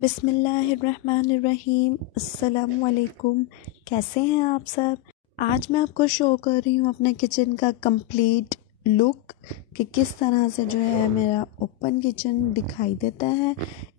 बिस्मिल्लाहिर्रहमानिर्रहीम। अस्सलामुअलैकुम। कैसे हैं आप सब? आज मैं आपको शो कर रही हूँ अपने किचन का कंप्लीट लुक कि किस तरह से जो है मेरा ओपन किचन दिखाई देता है।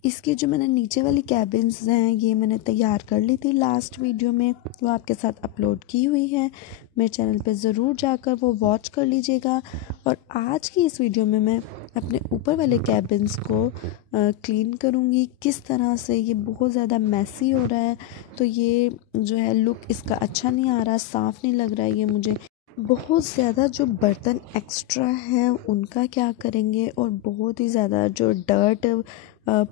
इसकी जो मैंने नीचे वाली कैबिन्स हैं ये मैंने तैयार कर ली थी लास्ट वीडियो में, वो आपके साथ अपलोड की हुई है। मेरे चैनल पे ज़रूर जाकर वो वॉच कर लीजिएगा। और आज की इस वीडियो में मैं अपने ऊपर वाले कैबिन्स को क्लीन करूँगी। किस तरह से ये बहुत ज़्यादा मैसी हो रहा है, तो ये जो है लुक इसका अच्छा नहीं आ रहा, साफ़ नहीं लग रहा है ये मुझे। बहुत ज़्यादा जो बर्तन एक्स्ट्रा हैं उनका क्या करेंगे, और बहुत ही ज़्यादा जो डर्ट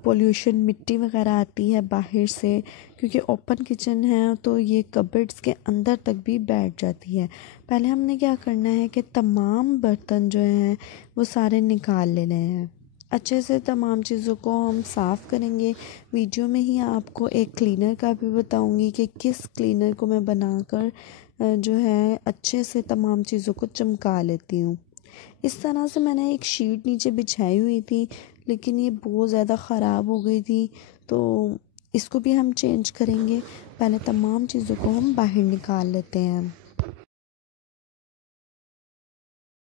पोल्यूशन मिट्टी वगैरह आती है बाहर से, क्योंकि ओपन किचन है तो ये कबर्ड्स के अंदर तक भी बैठ जाती है। पहले हमने क्या करना है कि तमाम बर्तन जो हैं वो सारे निकाल लेने हैं। अच्छे से तमाम चीज़ों को हम साफ़ करेंगे। वीडियो में ही आपको एक क्लीनर का भी बताऊंगी कि किस क्लीनर को मैं बनाकर जो है अच्छे से तमाम चीज़ों को चमका लेती हूँ। इस तरह से मैंने एक शीट नीचे बिछाई हुई थी, लेकिन ये बहुत ज़्यादा ख़राब हो गई थी, तो इसको भी हम चेंज करेंगे। पहले तमाम चीज़ों को हम बाहर निकाल लेते हैं।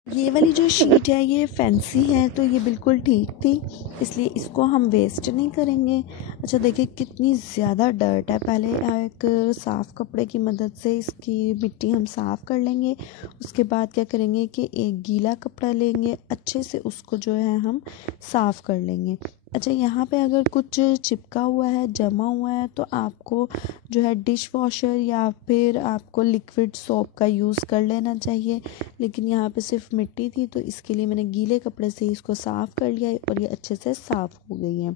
ये वाली जो शीट है ये फैंसी है, तो ये बिल्कुल ठीक थी, इसलिए इसको हम वेस्ट नहीं करेंगे। अच्छा देखिए कितनी ज़्यादा डर्ट है। पहले एक साफ़ कपड़े की मदद से इसकी मिट्टी हम साफ़ कर लेंगे। उसके बाद क्या करेंगे कि एक गीला कपड़ा लेंगे, अच्छे से उसको जो है हम साफ़ कर लेंगे। अच्छा यहाँ पे अगर कुछ चिपका हुआ है, जमा हुआ है, तो आपको जो है डिश वॉशर या फिर आपको लिक्विड सोप का यूज़ कर लेना चाहिए। लेकिन यहाँ पे सिर्फ मिट्टी थी, तो इसके लिए मैंने गीले कपड़े से इसको साफ़ कर लिया है और ये अच्छे से साफ़ हो गई है।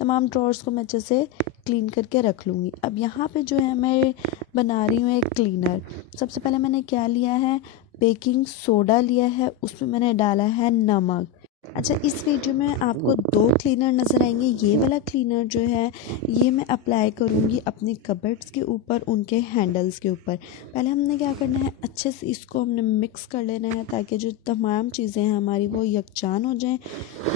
तमाम ड्रॉर्स को मैं अच्छे से क्लीन करके रख लूँगी। अब यहाँ पे जो है मैं बना रही हूँ एक क्लीनर। सबसे पहले मैंने क्या लिया है, बेकिंग सोडा लिया है, उसमें मैंने डाला है नमक। अच्छा इस वीडियो में आपको दो क्लीनर नज़र आएंगे। ये वाला क्लीनर जो है ये मैं अप्लाई करूँगी अपने कबर्ड्स के ऊपर, उनके हैंडल्स के ऊपर। पहले हमने क्या करना है, अच्छे से इसको हमने मिक्स कर लेना है ताकि जो तमाम चीज़ें हैं हमारी वो यकजान हो जाएं।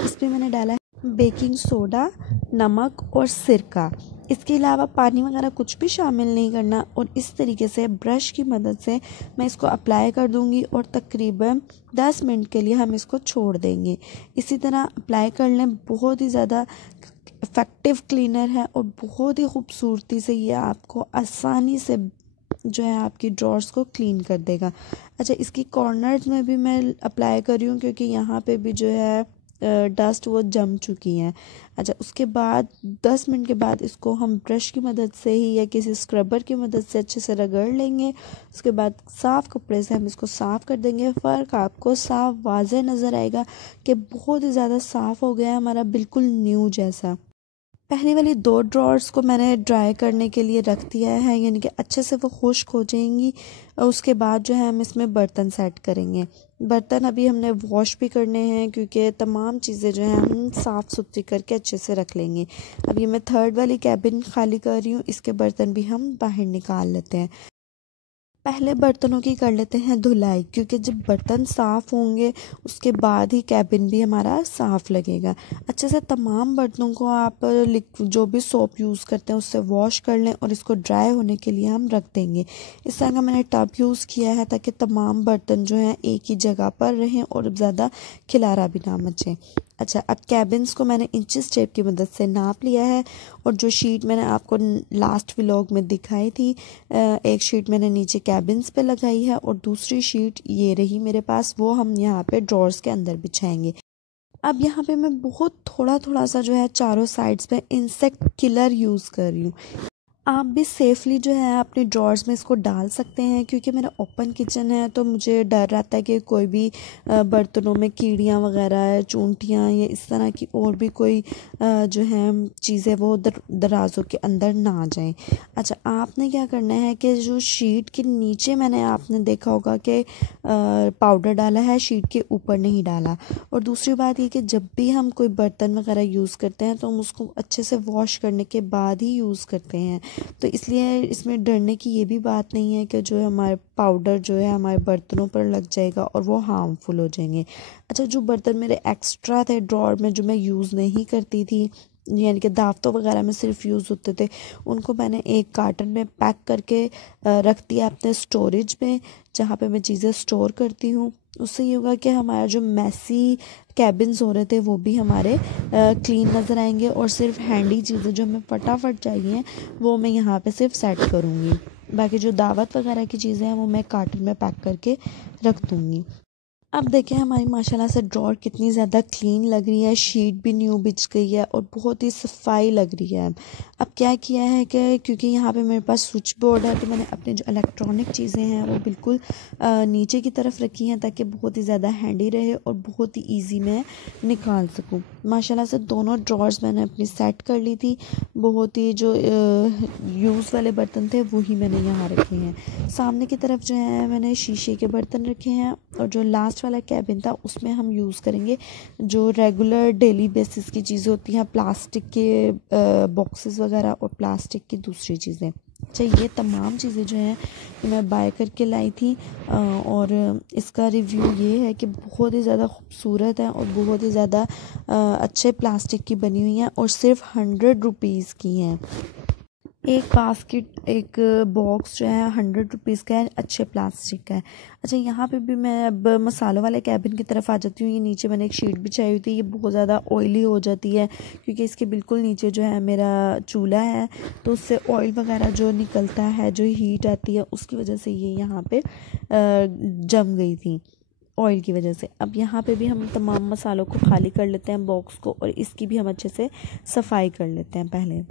इसमें मैंने डाला है बेकिंग सोडा, नमक और सिरका। इसके अलावा पानी वगैरह कुछ भी शामिल नहीं करना, और इस तरीके से ब्रश की मदद से मैं इसको अप्लाई कर दूंगी और तकरीबन 10 मिनट के लिए हम इसको छोड़ देंगे। इसी तरह अप्लाई कर लें। बहुत ही ज़्यादा इफ़ेक्टिव क्लीनर है और बहुत ही खूबसूरती से ये आपको आसानी से जो है आपकी ड्रॉर्स को क्लीन कर देगा। अच्छा इसकी कॉर्नर्स में भी मैं अप्लाई कर रही हूँ, क्योंकि यहाँ पे भी जो है डस्ट वो जम चुकी हैं। अच्छा उसके बाद 10 मिनट के बाद इसको हम ब्रश की मदद से ही या किसी स्क्रबर की मदद से अच्छे से रगड़ लेंगे। उसके बाद साफ़ कपड़े से हम इसको साफ़ कर देंगे। फ़र्क आपको साफ़ वाज़े नज़र आएगा कि बहुत ही ज़्यादा साफ़ हो गया है हमारा, बिल्कुल न्यू जैसा। पहली वाली दो ड्रॉर्स को मैंने ड्राई करने के लिए रख दिया है, यानी कि अच्छे से वो खुश्क हो जाएंगी। और उसके बाद जो है हम इसमें बर्तन सेट करेंगे। बर्तन अभी हमने वॉश भी करने हैं, क्योंकि तमाम चीज़ें जो हैं हम साफ़ सुथरी करके अच्छे से रख लेंगे। अब ये मैं थर्ड वाली कैबिन खाली कर रही हूँ, इसके बर्तन भी हम बाहर निकाल लेते हैं। पहले बर्तनों की कर लेते हैं धुलाई, क्योंकि जब बर्तन साफ़ होंगे उसके बाद ही कैबिन भी हमारा साफ़ लगेगा। अच्छे से तमाम बर्तनों को आप जो भी सोप यूज़ करते हैं उससे वॉश कर लें और इसको ड्राई होने के लिए हम रख देंगे। इस तरह का मैंने टब यूज़ किया है ताकि तमाम बर्तन जो हैं एक ही जगह पर रहें और ज़्यादा खिलारा भी ना मचे। अच्छा अब कैबिन्स को मैंने इंचेस टेप की मदद से नाप लिया है, और जो शीट मैंने आपको लास्ट व्लॉग में दिखाई थी, एक शीट मैंने नीचे कैबिन्स पे लगाई है और दूसरी शीट ये रही मेरे पास, वो हम यहाँ पे ड्रॉर्स के अंदर बिछाएंगे। अब यहाँ पे मैं बहुत थोड़ा थोड़ा सा जो है चारों साइड्स पे इंसेक्ट किलर यूज़ कर रही हूँ। आप भी सेफली जो है अपने ड्रॉर्स में इसको डाल सकते हैं, क्योंकि मेरा ओपन किचन है तो मुझे डर रहता है कि कोई भी बर्तनों में कीड़ियाँ वगैरह, चूंटियाँ या इस तरह की और भी कोई जो है चीज़ें वो दराजों के अंदर ना आ जाएं। अच्छा आपने क्या करना है कि जो शीट के नीचे मैंने आपने देखा होगा कि पाउडर डाला है, शीट के ऊपर नहीं डाला। और दूसरी बात ये कि जब भी हम कोई बर्तन वगैरह यूज़ करते हैं तो हम उसको अच्छे से वॉश करने के बाद ही यूज़ करते हैं, तो इसलिए इसमें डरने की ये भी बात नहीं है कि जो है हमारे पाउडर जो है हमारे बर्तनों पर लग जाएगा और वो हार्मफुल हो जाएंगे। अच्छा जो बर्तन मेरे एक्स्ट्रा थे ड्रॉर में जो मैं यूज़ नहीं करती थी, यानी कि दावतों वगैरह में सिर्फ यूज़ होते थे, उनको मैंने एक कार्टन में पैक करके रख दिया अपने स्टोरेज में, जहाँ पे मैं चीज़ें स्टोर करती हूँ। उससे ये होगा कि हमारा जो मैसी कैबिन्स हो रहे थे वो भी हमारे क्लीन नज़र आएंगे, और सिर्फ हैंडी चीज़ें जो हमें फटाफट चाहिए वो मैं यहाँ पे सिर्फ सेट करूँगी। बाकी जो दावत वगैरह की चीज़ें हैं वो मैं कार्टन में पैक करके रख दूँगी। अब देखें हमारी माशाल्लाह से ड्रॉर कितनी ज़्यादा क्लीन लग रही है, शीट भी न्यू बिछ गई है और बहुत ही सफाई लग रही है। अब क्या किया है कि क्योंकि यहाँ पे मेरे पास स्विच बोर्ड है, तो मैंने अपनी जो इलेक्ट्रॉनिक चीज़ें हैं वो बिल्कुल नीचे की तरफ रखी हैं, ताकि बहुत ही ज़्यादा हैंडी रहे और बहुत ही ईजी मैं निकाल सकूँ। माशाल्लाह से दोनों ड्रॉर्स मैंने अपनी सेट कर ली थी। बहुत ही जो यूज़ वाले बर्तन थे वही मैंने यहाँ रखे हैं। सामने की तरफ जो है मैंने शीशे के बर्तन रखे हैं, और जो लास्ट वाला कैबिन था उसमें हम यूज़ करेंगे जो रेगुलर डेली बेसिस की चीज़ें होती हैं, प्लास्टिक के बॉक्सेस वगैरह और प्लास्टिक की दूसरी चीज़ें। अच्छा, ये तमाम चीज़ें जो हैं मैं बाय करके लाई थी, और इसका रिव्यू ये है कि बहुत ही ज़्यादा खूबसूरत है और बहुत ही ज़्यादा अच्छे प्लास्टिक की बनी हुई हैं, और सिर्फ 100 रुपीज़ की हैं। एक बास्केट, एक बॉक्स जो है 100 रुपीज़ का है, अच्छे प्लास्टिक का है। अच्छा, यहाँ पे भी मैं अब मसालों वाले कैबिन की तरफ आ जाती हूँ। ये नीचे मैंने एक शीट बिछाई हुई थी, ये बहुत ज़्यादा ऑयली हो जाती है क्योंकि इसके बिल्कुल नीचे जो है मेरा चूल्हा है, तो उससे ऑयल वगैरह जो निकलता है, जो हीट आती है, उसकी वजह से ये यहाँ पे जम गई थी ऑयल की वजह से। अब यहाँ पे भी हम तमाम मसालों को खाली कर लेते हैं बॉक्स को, और इसकी भी हम अच्छे से सफाई कर लेते हैं पहले।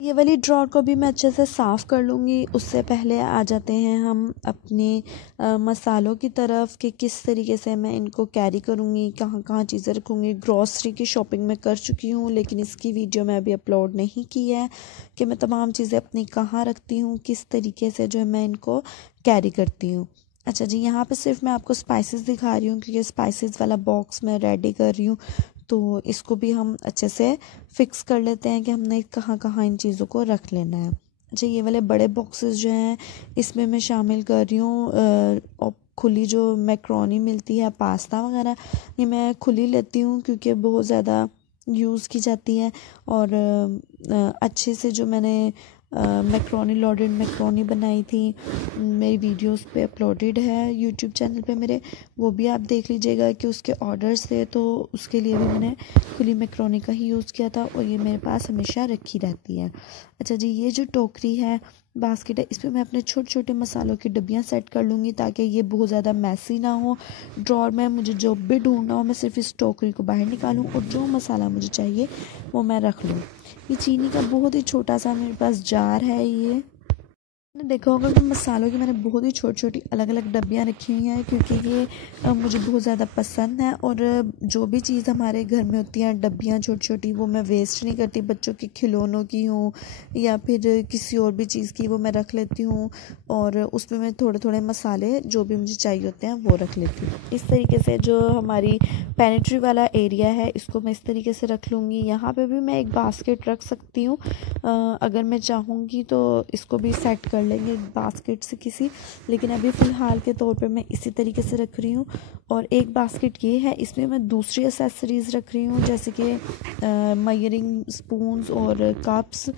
ये वाली ड्रॉर को भी मैं अच्छे से साफ़ कर लूँगी। उससे पहले आ जाते हैं हम अपने मसालों की तरफ कि किस तरीके से मैं इनको कैरी करूँगी, कहाँ कहाँ चीज़ें रखूँगी। ग्रॉसरी की शॉपिंग मैं कर चुकी हूँ, लेकिन इसकी वीडियो मैं अभी अपलोड नहीं की है कि मैं तमाम चीज़ें अपनी कहाँ रखती हूँ, किस तरीके से जो है मैं इनको कैरी करती हूँ। अच्छा जी, यहाँ पे सिर्फ मैं आपको स्पाइसेस दिखा रही हूँ क्योंकि स्पाइसेस वाला बॉक्स मैं रेडी कर रही हूँ, तो इसको भी हम अच्छे से फिक्स कर लेते हैं कि हमने कहाँ कहाँ इन चीज़ों को रख लेना है। अच्छा, ये वाले बड़े बॉक्सेस जो हैं इसमें मैं शामिल कर रही हूँ और खुली जो मैक्रोनी मिलती है, पास्ता वगैरह, ये मैं खुली लेती हूँ क्योंकि बहुत ज़्यादा यूज़ की जाती है। और अच्छे से जो मैंने मैक्रोनी, लॉडेड मैक्रोनी बनाई थी, मेरी वीडियोस पे अपलोडेड है यूट्यूब चैनल पे मेरे, वो भी आप देख लीजिएगा कि उसके ऑर्डर्स थे, तो उसके लिए भी मैंने खुली मैक्रोनी का ही यूज़ किया था, और ये मेरे पास हमेशा रखी रहती है। अच्छा जी, ये जो टोकरी है, बास्केट है, इस पर मैं अपने छोटे छोटे मसालों की डब्बियाँ सेट कर लूँगी ताकि ये बहुत ज़्यादा मैसी ना हो। ड्रॉर में मुझे जो भी ढूंढना हो मैं सिर्फ इस टोकरी को बाहर निकालूँ और जो मसाला मुझे चाहिए वो मैं रख लूँ। ये चीनी का बहुत ही छोटा सा मेरे पास जार है। ये आपने देखा होगा कि मसालों की मैंने बहुत ही छोटी छोटी अलग अलग डब्बियाँ रखी हुई हैं क्योंकि ये मुझे बहुत ज़्यादा पसंद है। और जो भी चीज़ हमारे घर में होती हैं डब्बियाँ छोटी छोटी, वो मैं वेस्ट नहीं करती। बच्चों के खिलौनों की हो या फिर किसी और भी चीज़ की, वो मैं रख लेती हूँ, और उसमें मैं थोड़े थोड़े मसाले जो भी मुझे चाहिए होते हैं वो रख लेती हूँ। इस तरीके से जो हमारी पेनिट्री वाला एरिया है इसको मैं इस तरीके से रख लूँगी। यहाँ पर भी मैं एक बास्केट रख सकती हूँ, अगर मैं चाहूँगी तो इसको भी सेट कर लेंगे बास्केट से किसी, लेकिन अभी फ़िलहाल के तौर पे मैं इसी तरीके से रख रही हूँ। और एक बास्केट ये है, इसमें मैं दूसरी एसेसरीज़ रख रही हूँ जैसे कि मयरिंग स्पून्स और कप्स,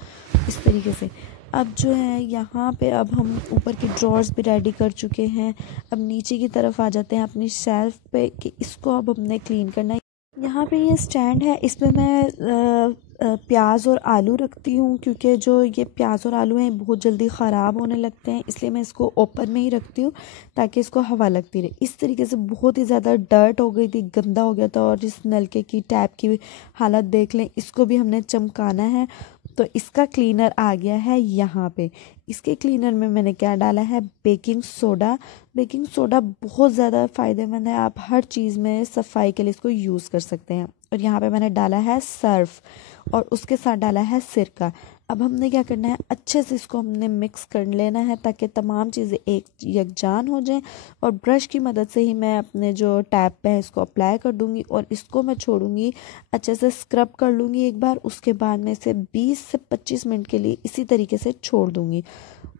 इस तरीके से। अब जो है यहाँ पे अब हम ऊपर की ड्रॉर्स भी रेडी कर चुके हैं। अब नीचे की तरफ आ जाते हैं अपनी शेल्फ पे कि इसको अब हमने क्लीन करना है। यहाँ पे ये स्टैंड है, इसमें मैं प्याज और आलू रखती हूँ क्योंकि जो ये प्याज और आलू हैं बहुत जल्दी ख़राब होने लगते हैं, इसलिए मैं इसको ओपन में ही रखती हूँ ताकि इसको हवा लगती रहे। इस तरीके से बहुत ही ज़्यादा डर्ट हो गई थी, गंदा हो गया था, और इस नलके की टैप की हालत देख लें, इसको भी हमने चमकाना है। तो इसका क्लीनर आ गया है यहाँ पे। इसके क्लीनर में मैंने क्या डाला है, बेकिंग सोडा। बेकिंग सोडा बहुत ज़्यादा फ़ायदेमंद है, आप हर चीज़ में सफाई के लिए इसको यूज़ कर सकते हैं। और यहाँ पे मैंने डाला है सर्फ, और उसके साथ डाला है सिरका। अब हमने क्या करना है, अच्छे से इसको हमने मिक्स कर लेना है ताकि तमाम चीज़ें एक यकजान हो जाएं। और ब्रश की मदद से ही मैं अपने जो टैप पे है इसको अप्लाई कर दूंगी और इसको मैं छोड़ूंगी, अच्छे से स्क्रब कर लूँगी एक बार। उसके बाद मैं इसे 20 से 25 मिनट के लिए इसी तरीके से छोड़ दूँगी।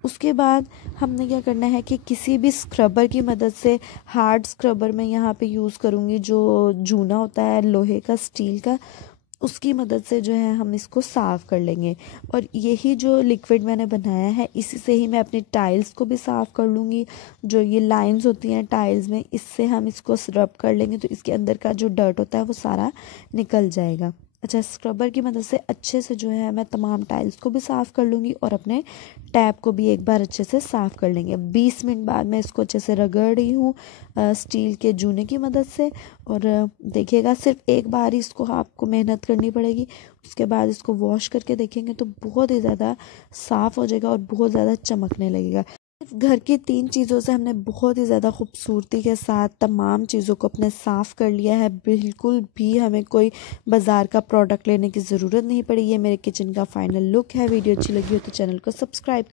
उसके बाद हमने क्या करना है कि किसी भी स्क्रबर की मदद से, हार्ड स्क्रबर मैं यहाँ पे यूज़ करूँगी, जो जूना होता है लोहे का, स्टील का, उसकी मदद से जो है हम इसको साफ़ कर लेंगे। और यही जो लिक्विड मैंने बनाया है इसी से ही मैं अपनी टाइल्स को भी साफ़ कर लूँगी। जो ये लाइंस होती हैं टाइल्स में, इससे हम इसको रब कर लेंगे तो इसके अंदर का जो डर्ट होता है वो सारा निकल जाएगा। अच्छा, स्क्रबर की मदद से अच्छे से जो है मैं तमाम टाइल्स को भी साफ़ कर लूँगी और अपने टैप को भी एक बार अच्छे से साफ़ कर लेंगे। 20 मिनट बाद मैं इसको अच्छे से रगड़ रही हूँ स्टील के जूने की मदद से। और देखिएगा, सिर्फ एक बार ही इसको आपको मेहनत करनी पड़ेगी। उसके बाद इसको वॉश करके देखेंगे तो बहुत ही ज़्यादा साफ़ हो जाएगा और बहुत ज़्यादा चमकने लगेगा। घर की 3 चीज़ों से हमने बहुत ही ज़्यादा खूबसूरती के साथ तमाम चीज़ों को अपने साफ़ कर लिया है। बिल्कुल भी हमें कोई बाज़ार का प्रोडक्ट लेने की ज़रूरत नहीं पड़ी। ये मेरे किचन का फाइनल लुक है। वीडियो अच्छी लगी हो तो चैनल को सब्सक्राइब